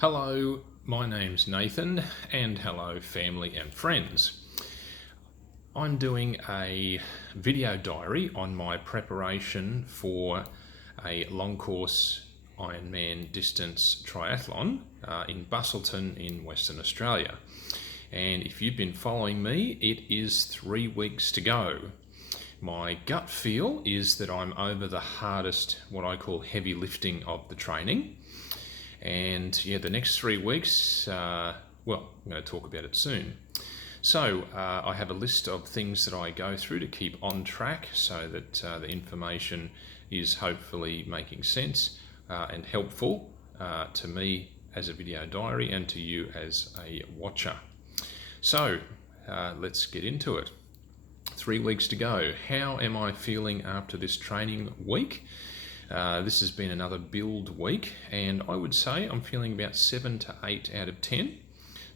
Hello, my name's Nathan, and hello, family and friends. I'm doing a video diary on my preparation for a long course Ironman distance triathlon in Busselton in Western Australia. And if you've been following me, it is 3 weeks to go. My gut feel is that I'm over the hardest, what I call heavy lifting of the training. And yeah, the next 3 weeks, I'm going to talk about it soon. So I have a list of things that I go through to keep on track so that the information is hopefully making sense and helpful to me as a video diary and to you as a watcher. So let's get into it. 3 weeks to go. How am I feeling after this training week? This has been another build week, and I would say I'm feeling about 7 to 8 out of 10.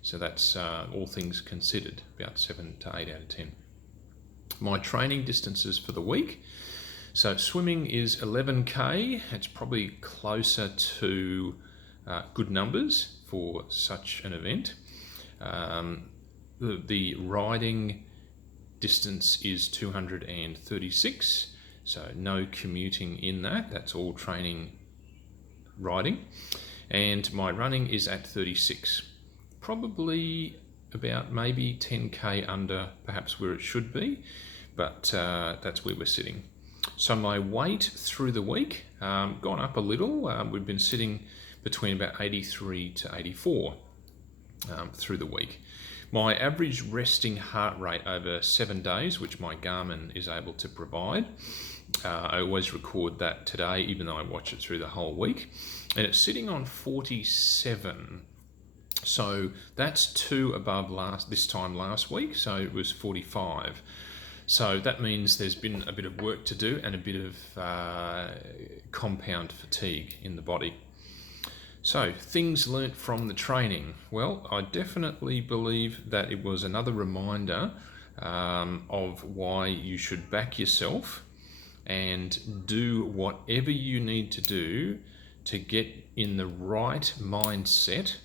So that's all things considered, about 7 to 8 out of 10. My training distances for the week. So swimming is 11k. It's probably closer to good numbers for such an event. The riding distance is 236. So no commuting in that, that's all training riding. And my running is at 36. Probably about maybe 10k under perhaps where it should be, but that's where we're sitting. So my weight through the week, gone up a little. We've been sitting between about 83 to 84 through the week. My average resting heart rate over 7 days, which my Garmin is able to provide, I always record that today, even though I watch it through the whole week, and it's sitting on 47. So that's 2 above this time last week, so it was 45. So that means there's been a bit of work to do and a bit of compound fatigue in the body. So, things learnt from the training. Well, I definitely believe that it was another reminder of why you should back yourself and do whatever you need to do to get in the right mindset,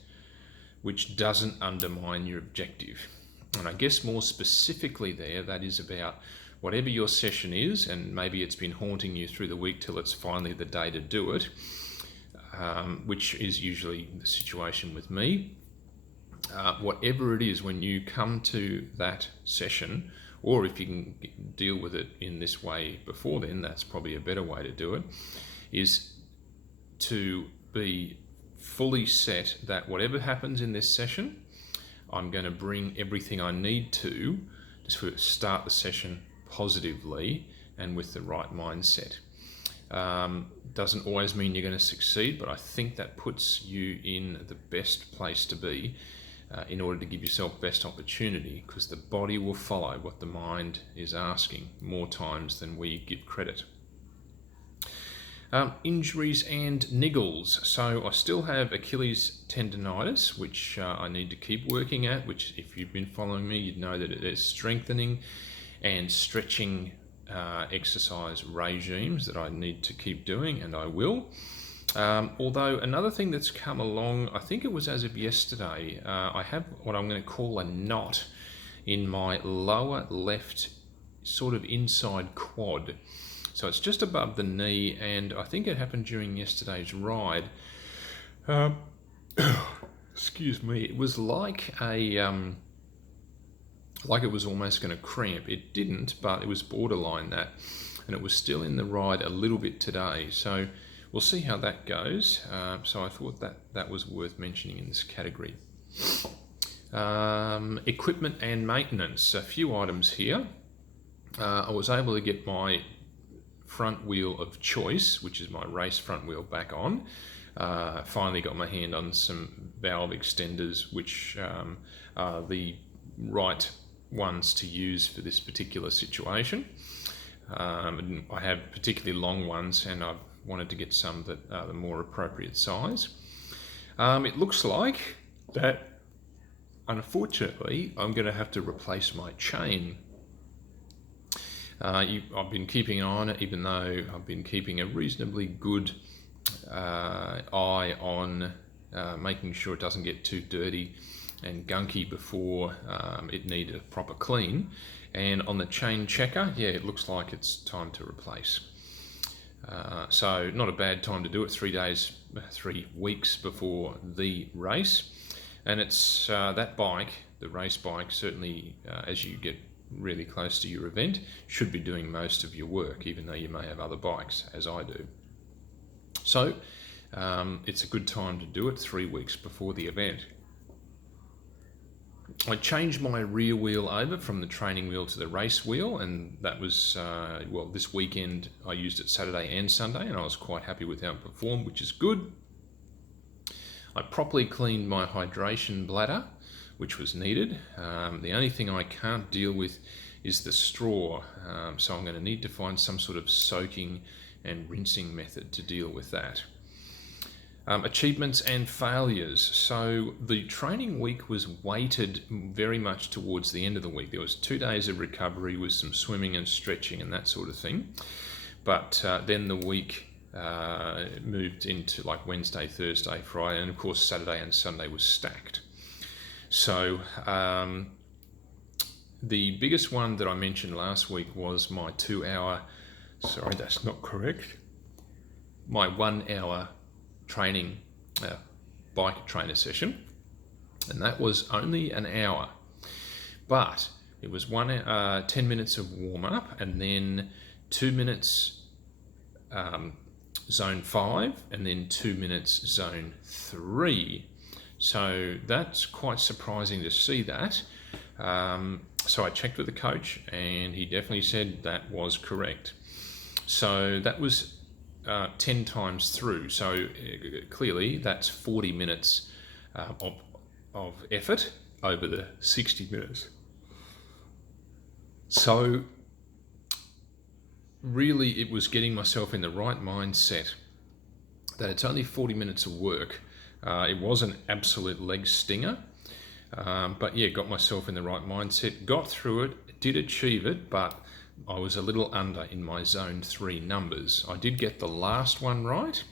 which doesn't undermine your objective. And I guess more specifically there, that is about whatever your session is, and maybe it's been haunting you through the week till it's finally the day to do it. Which is usually the situation with me. Whatever it is, when you come to that session, or if you can deal with it in this way before then, that's probably a better way to do it, is to be fully set that whatever happens in this session, I'm going to bring everything I need to start the session positively and with the right mindset. Doesn't always mean you're going to succeed, but I think that puts you in the best place to be in order to give yourself best opportunity, because the body will follow what the mind is asking more times than we give credit. Injuries and niggles. So I still have Achilles tendonitis, which I need to keep working at, which if you've been following me, you'd know that it is strengthening and stretching exercise regimes that I need to keep doing, and I will. Although another thing that's come along, I think it was as of yesterday, I have what I'm going to call a knot in my lower left sort of inside quad. So it's just above the knee, and I think it happened during yesterday's ride. Excuse me, it was like it was almost going to cramp. It didn't, but it was borderline that, and it was still in the ride a little bit today. So we'll see how that goes. So I thought that was worth mentioning in this category. Equipment and maintenance. A few items here. I was able to get my front wheel of choice, which is my race front wheel, back on. Finally got my hand on some valve extenders, which are the right ones to use for this particular situation. I have particularly long ones, and I've wanted to get some that are the more appropriate size. It looks like that, unfortunately, I'm going to have to replace my chain. I've been keeping an eye on it, even though I've been keeping a reasonably good eye on making sure it doesn't get too dirty and gunky before it needed a proper clean. And on the chain checker, yeah, it looks like it's time to replace. So not a bad time to do it, 3 weeks before the race. And it's that bike, the race bike, certainly as you get really close to your event, should be doing most of your work, even though you may have other bikes, as I do. So it's a good time to do it 3 weeks before the event. I changed my rear wheel over from the training wheel to the race wheel, and that was, this weekend I used it Saturday and Sunday, and I was quite happy with how it performed, which is good. I properly cleaned my hydration bladder, which was needed. The only thing I can't deal with is the straw, so I'm going to need to find some sort of soaking and rinsing method to deal with that. Achievements and failures. So the training week was weighted very much towards the end of the week. There was 2 days of recovery with some swimming and stretching and that sort of thing. But then the week moved into like Wednesday, Thursday, Friday, and of course Saturday and Sunday was stacked. So the biggest one that I mentioned last week was my 2 hour, sorry, that's not correct, my 1 hour training bike trainer session, and that was only an hour, but it was 10 minutes of warm up and then 2 minutes zone 5 and then 2 minutes zone 3. So that's quite surprising to see that. So I checked with the coach and he definitely said that was correct. So that was 10 times through. So clearly that's 40 minutes of effort over the 60 minutes. So really it was getting myself in the right mindset that it's only 40 minutes of work. It was an absolute leg stinger, but yeah, got myself in the right mindset, got through it, did achieve it, but I was a little under in my zone 3 numbers. I did get the last one right,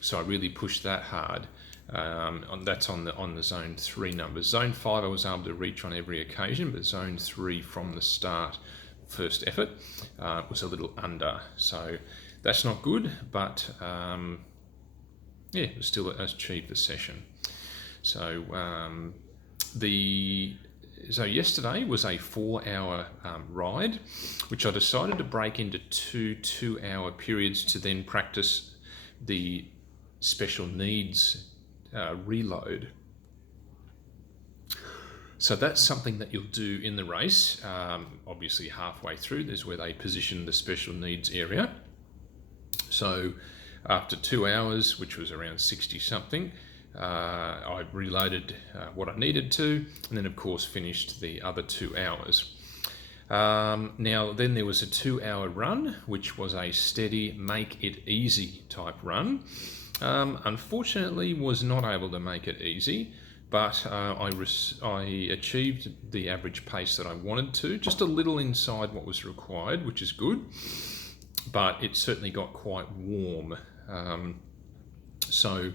so I really pushed that hard. That's on the zone 3 numbers. Zone 5 I was able to reach on every occasion, but zone 3 from the start, first effort, was a little under. So that's not good, but yeah, still achieved the session. So So yesterday was a 4-hour ride, which I decided to break into 2-hour periods to then practice the special needs reload. So that's something that you'll do in the race. Obviously halfway through, there's where they position the special needs area. So after 2 hours, which was around 60 something, I reloaded what I needed to, and then of course finished the other 2 hours. Now then there was a 2-hour run, which was a steady make it easy type run. Unfortunately was not able to make it easy, but I achieved the average pace that I wanted to, just a little inside what was required, which is good, but it certainly got quite warm. So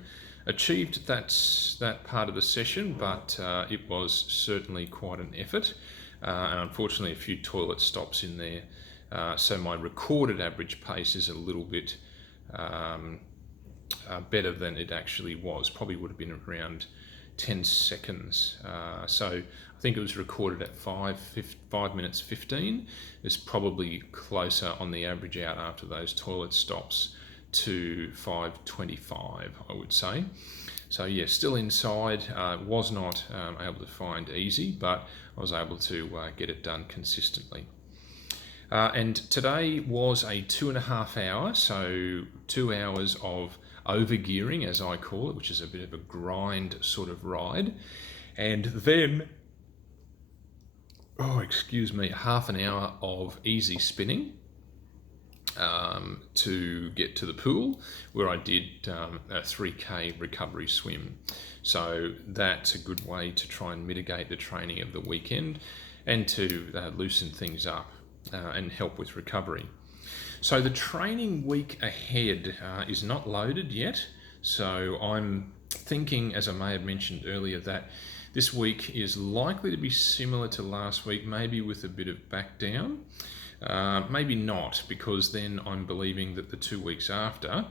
achieved that part of the session, but it was certainly quite an effort, and unfortunately a few toilet stops in there, so my recorded average pace is a little bit better than it actually was. Probably would have been around 10 seconds. So I think it was recorded at 5 minutes 15. It's probably closer on the average out after those toilet stops to 5:25, I would say. So yeah, still inside. Was not able to find easy, but I was able to get it done consistently. And today was a 2.5 hour, so 2 hours of overgearing, as I call it, which is a bit of a grind sort of ride. And then, half an hour of easy spinning to get to the pool, where I did a 3K recovery swim. So that's a good way to try and mitigate the training of the weekend and to loosen things up and help with recovery. So the training week ahead is not loaded yet, so I'm thinking, as I may have mentioned earlier, that this week is likely to be similar to last week, maybe with a bit of back down. Maybe not, because then I'm believing that the 2 weeks after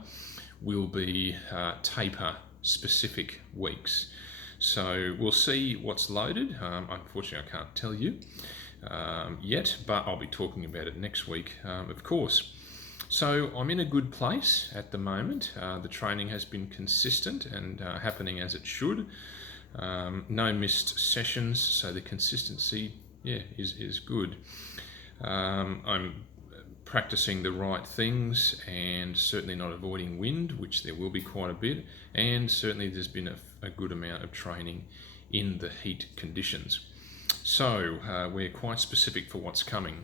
will be taper specific weeks. So we'll see what's loaded. Unfortunately, I can't tell you yet, but I'll be talking about it next week, of course. So I'm in a good place at the moment. The training has been consistent and happening as it should. No missed sessions, so the consistency, is good. I'm practicing the right things and certainly not avoiding wind, which there will be quite a bit, and certainly there's been a good amount of training in the heat conditions. So we're quite specific for what's coming.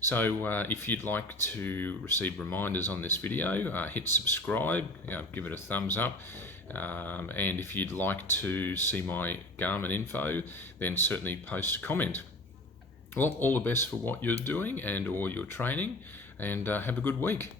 So if you'd like to receive reminders on this video, hit subscribe, give it a thumbs up. And if you'd like to see my Garmin info, then certainly post a comment. Well, all the best for what you're doing and or your training, and have a good week.